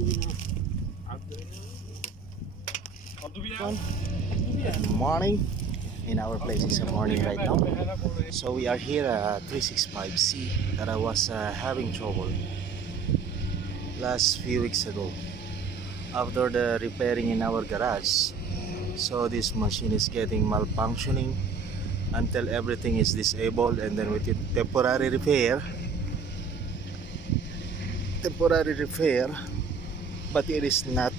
Good morning. In our place it's a morning right now. So we are here at 365C that I was having trouble last few weeks ago after the repairing in our garage. So this machine is getting malfunctioning until everything is disabled, and then with temporary repair, but it is not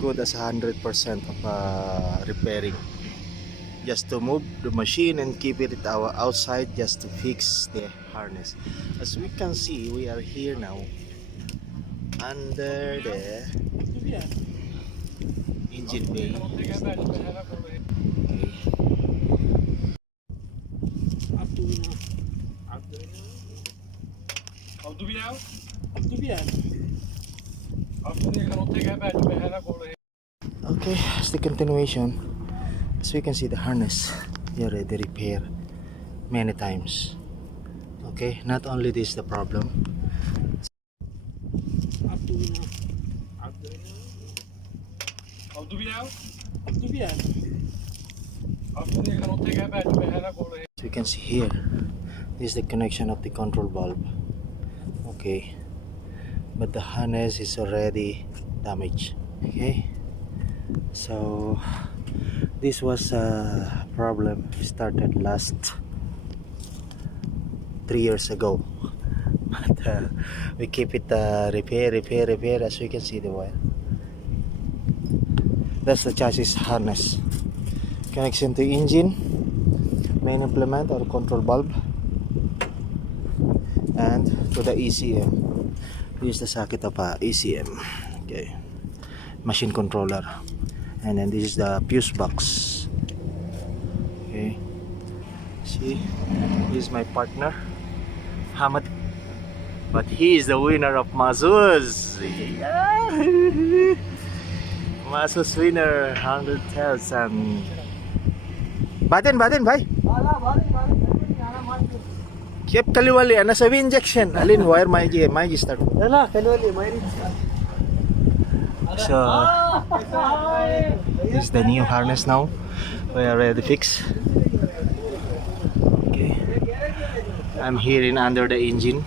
good as 100% of repairing. Just to move the machine and keep it outside just to fix the harness. As we can see, we are here now under the engine bay. Okay, it's the continuation. As we can see, the harness they already repaired many times. Okay, not only this the problem. So you can see here, this is the connection of the control valve. Okay, but the harness is already damaged. Okay, so this was a problem started last 3 years ago, but we keep it repair. As we can see the wire, that's the chassis harness connection to engine, main implement or control valve, and to the ECM. This is the socket of ECM. Okay, machine controller, and then this is the fuse box. Okay, see, this is my partner Hamad, but he is the winner of Masus. Masus winner 100,000. Batin bhai. Keep kaliwali ana sa injection alin wire may start. Ala kaliwali may. So this is the new harness now. We are ready to fix. Okay, I'm here in under the engine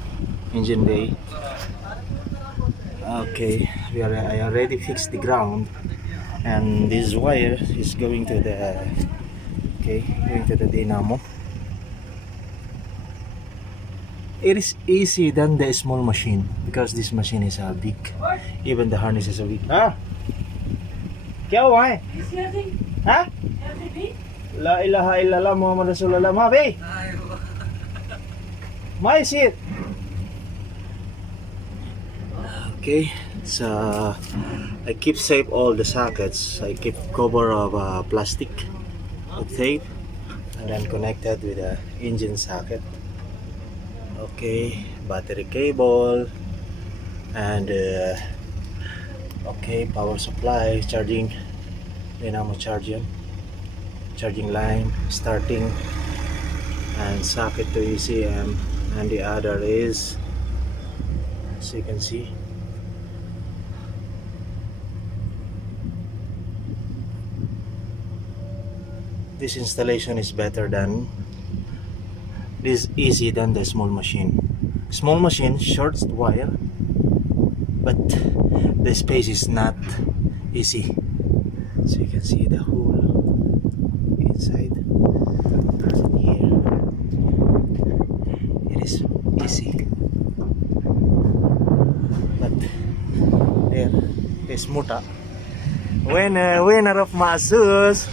bay. Okay, I already fixed the ground, and this wire is going to the dynamo. It is easy than the small machine because this machine is big. Even the harness is big. क्या हुआ है? हाँ? ला इलाहा इल्लल्लाह मुहम्मद रसूलुल्लाह मा बे? My seat. Okay, so I keep safe all the sockets. I keep cover of plastic with tape, and then connected with the engine socket. Okay, battery cable, and okay, power supply, charging, dynamo charging line, starting, and socket to ECM, and the other is, as you can see, this installation is better than this, easy than the small machine. Small machine short wire, but the space is not easy. So you can see the hole inside. Here it is easy, but there is Muta, winner of Masus.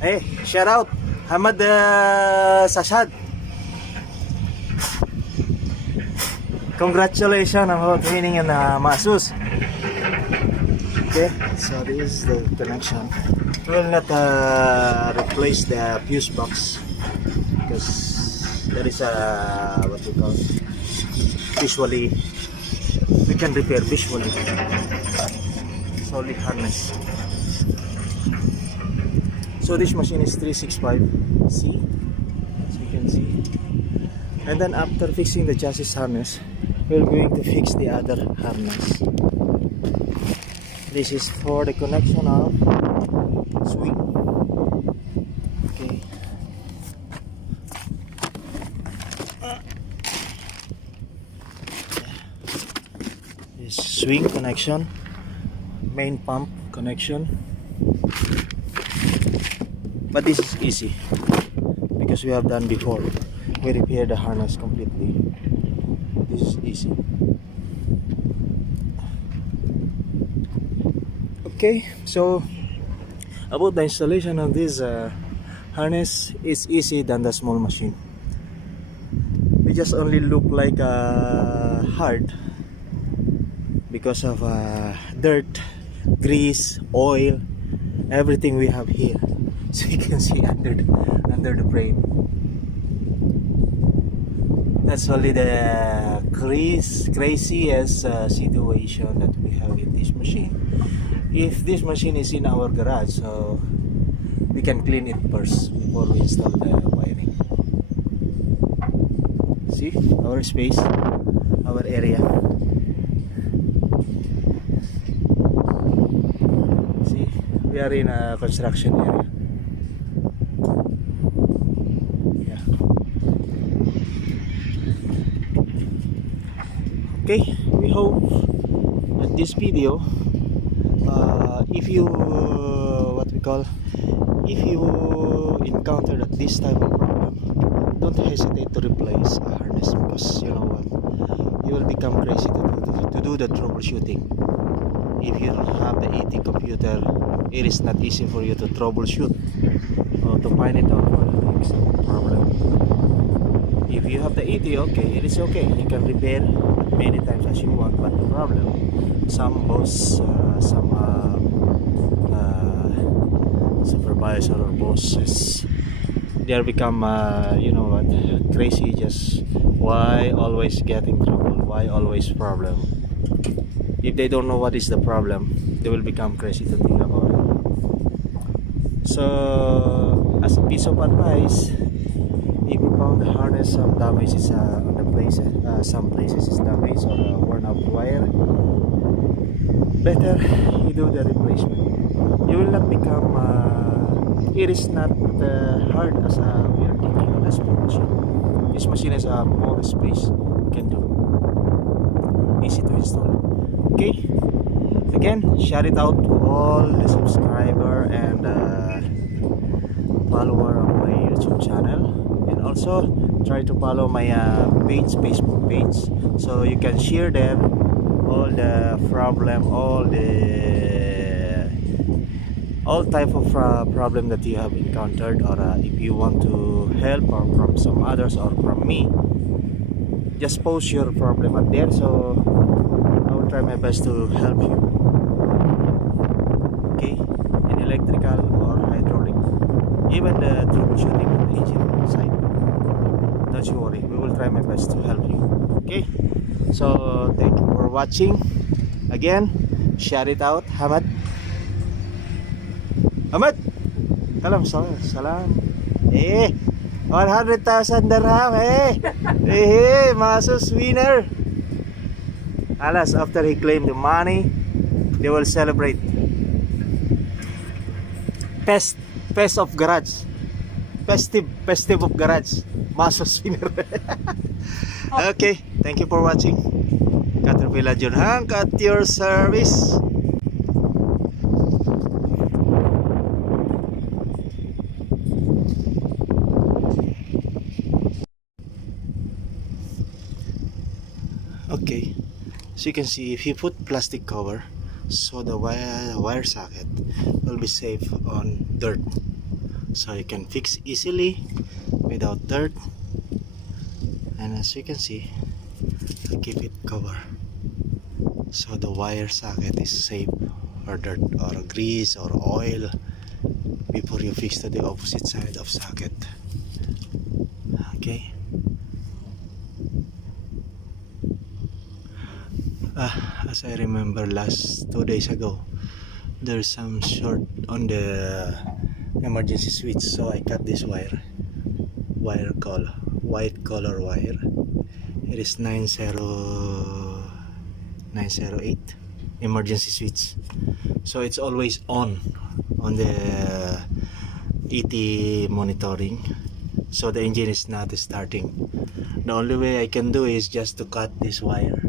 Hey, shout out Hamad Sashad. Congratulations about winning in Masus. Okay, so this is the connection. We will not replace the fuse box because there is a what we call visually, we can repair visually. Solid harness. So this machine is 365C, as you can see. And then after fixing the chassis harness, we're going to fix the other harness. This is for the connection of swing. Okay. This swing connection, main pump connection. But this is easy because we have done before. We repaired the harness completely. This is easy. Okay, so about the installation of this harness is easy than the small machine. We just only look like hard because of dirt, grease, oil, everything we have here. So you can see under the frame. That's only the craziest situation that we have in this machine. If this machine is in our garage, so we can clean it first before we install the wiring. See our space, our area. See, we are in a construction area. Okay, we hope that this video, if you if you encounter this type of problem, don't hesitate to replace a harness, because you know what, you will become crazy to do the troubleshooting. If you don't have the AT computer, it is not easy for you to troubleshoot or to find it out what is the problem. If you have the AT, okay, it is okay, you can repair many times as you want. But the problem, some boss, some supervisor or bosses, they are become you know what, crazy. Just why always getting trouble, why always problem. If they don't know what is the problem, they will become crazy to think about it. So as a piece of advice, if you found the harness some damages on the place, some places is damaged or worn out wire, better you do the replacement. You will not become it is not hard as we are thinking on a small machine. This machine has more space, you can do, easy to install. Okay, again, shout it out to all the subscriber and follower of my YouTube channel. And also try to follow my Facebook page, so you can share there all the problem, all type of problem that you have encountered, or if you want to help or from some others or from me, just post your problem up there, so I will try my best to help you. Okay, in electrical or hydraulic, even the troubleshooting on the engine side. Don't you worry, we will try my best to help you. Okay, so thank you for watching. Again, share it out. Hamad, salam. 100,000 dirham. Masus winner. Alas, after he claimed the money, they will celebrate. Fest of garage. Festive of garage. Masos winner. Okay, thank you for watching. Caterpillar John Hank at your service. Okay, so you can see, if you put plastic cover, so the wire socket will be safe on dirt, so you can fix easily without dirt. And as you can see, I keep it covered, so the wire socket is safe for dirt or grease or oil before you fix to the opposite side of socket. Okay. As I remember last 2 days ago, there's some short on the emergency switch, so I cut this wire. white color wire. It is 90908 emergency switch, so it's always on the ET monitoring, so the engine is not starting. The only way I can do is just to cut this wire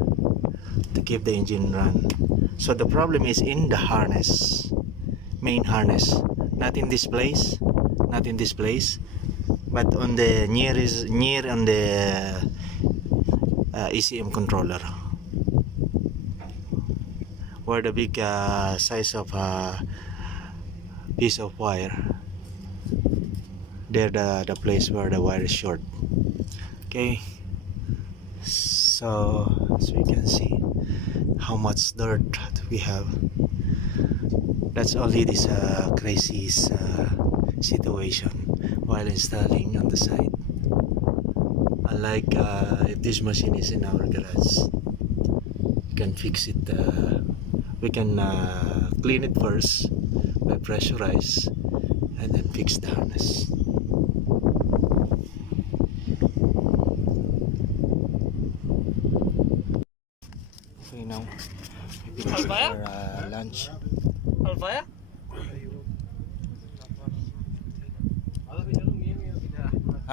to keep the engine run. So the problem is in the harness, main harness, not in this place, but on the near on the ECM controller, where the big size of piece of wire there, the place where the wire is short. Okay, so as we can see how much dirt we have. That's only this crazy situation while installing on the side. Unlike if this machine is in our garage, we can fix it, we can clean it first by pressurize and then fix the harness. Okay, now we finish our lunch. Alfaya?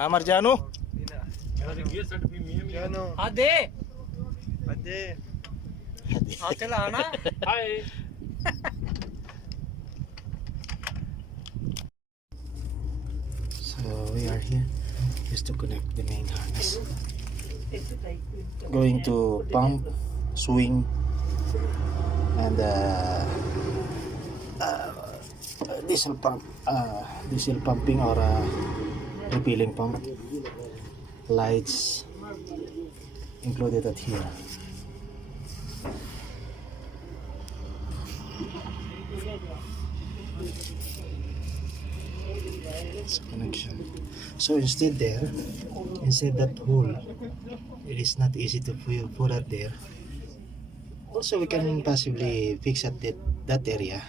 Marjano? Ade! Chala na? Hi! So we are here just to connect the main harness. Going to pump, swing, and diesel pumping or refilling pump. Lights included at here. It's a connection. So instead that hole, it is not easy to put that there. Also we can possibly fix at that area.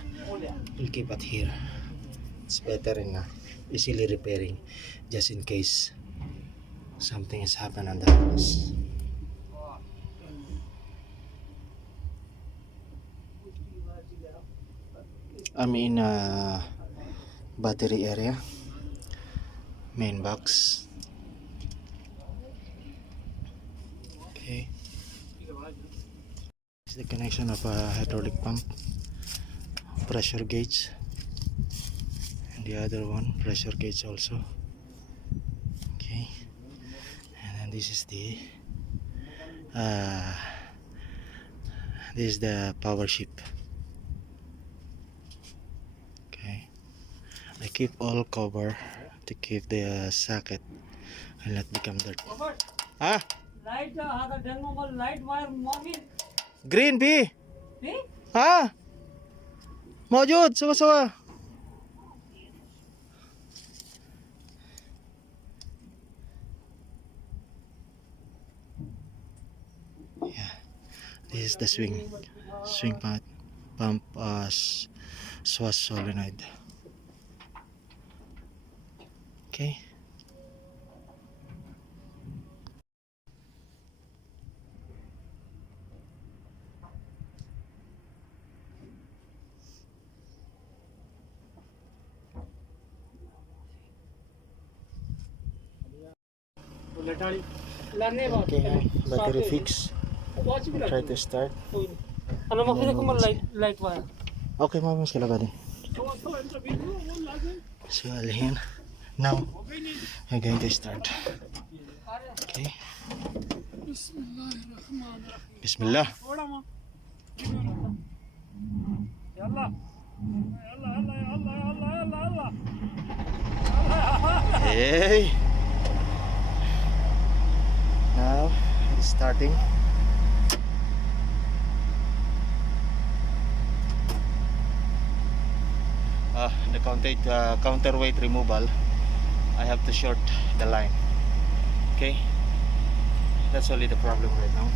We'll keep it here. It's better in easily repairing, just in case something has happened on the house. I'm in a battery area, main box. Okay, it's the connection of a hydraulic pump, pressure gauge, and the other one pressure gauge also. Okay, and then this is the power ship. Okay, I keep all cover to keep the socket and not become dirt. Ah, Light, light wire morning. green B. Eh? Ah, موجود سوا. Yeah, this is the swing pump swash solenoid. Okay. Okay, battery fix. Try to start. Ano makita ko light wire? Okay, mama, mas kalabadin. So, alihin. Now, we're going to start. Okay. Bismillah. Hey. Now, it's starting. The counterweight removal, I have to short the line. Okay, that's only the problem right now.